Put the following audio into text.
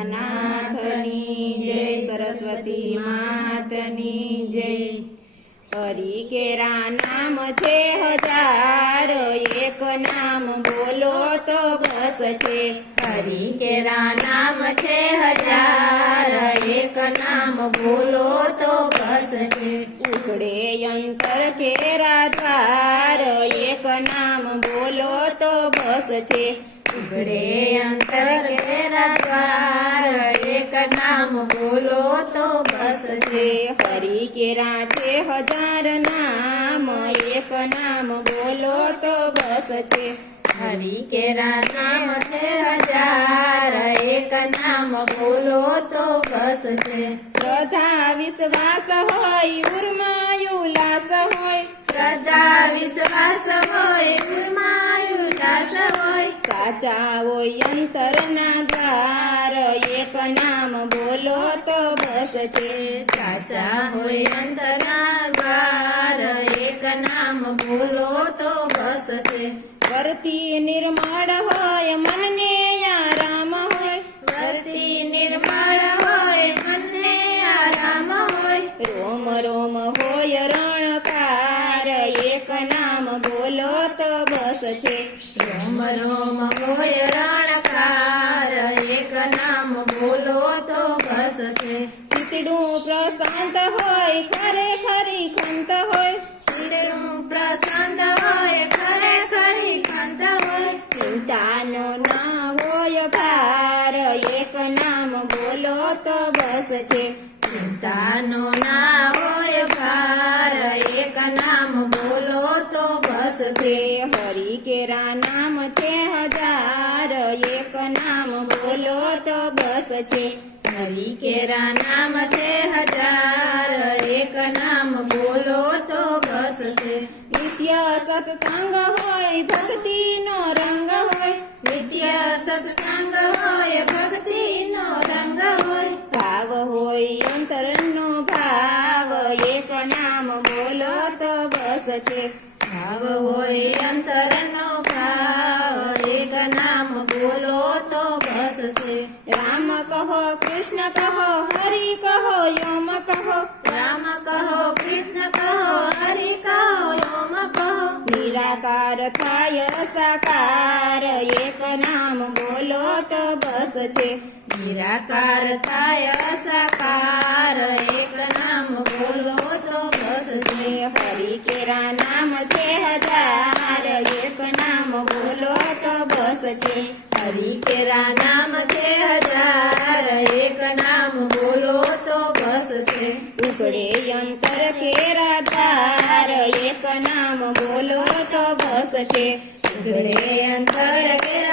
ભોળાનાથની જય, સરસ્વતી માતની જય। હરિ કેરા નામ છે હજાર, એક નામ બોલો તો બસ છે। હરિ કેરા નામ છે હજાર, એક નામ બોલો તો બસ છે। ઉઘડે અંતર કેરા દ્વાર, એક નામ બોલો તો બસ છે। ઉઘડે અંતર કેરા દ્વાર, એક નામ બોલો તો બસ છે। હરિ કેરા છે હજાર નામ, એક નામ બોલો તો બસ છે। હરિ કેરા નામ છે હજાર, એક નામ બોલો તો બસ છે। શ્રદ્ધા વિશ્વાસ હોય, ઉર્મા ઉલ્લાસ હોય, શ્રદ્ધા વિશ્વાસ હોય, ઉર્મા ઉલ્લાસ હોય, સાચા હોય અંતરના દ્વાર, એક નામ બોલો તો બસ છે। સાચા હોય અંતરના દ્વાર, એક નામ બોલો તો બસ છે। વર્તી નિર્મળ હોય, મનને આરામ હોય, વર્તી નિર્મળ હોય, મનને આરામ હોય, રોમ રોમ હોય રણકાર, એક નામ બોલો તો બસ છે। રોમ રોમ હોય રણકાર, એક નામ બોલો તો બસ છે। ચિતડું પ્રશાંત હોય, ખરેખરી ખંત હોય, ચિતડું પ્રશાંત હોય, ખરેખરી ખંત હોય, ચિંતાનો ના હોય ભાર, એક નામ બોલો તો બસ છે। ચિંતાનો ના હોય ભાર, એક નામ બોલો તો બસ છે। હરિ કેરા નામ છે હજાર, એક નામ બોલો તો બસ છે। હરિ કેરા નામ છે હજાર, એક નામ બોલો તો બસ છે। નિત્ય સત્સંગ હોય, ભક્તિનો રંગ હોય, નિત્ય સત્સંગ હોય, ભક્તિનો રંગ હોય, ભાવ હોય અંતરનો ભાવ, એક નામ બોલો તો બસ છે। ભાવ હોય અંતરનો ભાવ, એક નામ બોલો તો બસ છે। રામ કહો, કૃષ્ણ કહો, હરિ કહો, યમ કહો, રામ કહો, કૃષ્ણ કહો, હરિ કહો, ઓમ કહો, નિરાકાર થાય સાકાર, એક નામ બોલો તો બસ છે। નિરાકાર થાય સાકાર, એક નામ બોલો તો બસ છે। હરિ કેરા નામ છે હજાર, એક નામ બોલો તો બસ છે। હરિ કેરા નામ છે હજાર, એક નામ બોલો તો બસ છે। ઉઘડે અંતર કેરા દ્વાર, એક નામ બોલો તો બસ છે। ઉઘડે અંતર કેરા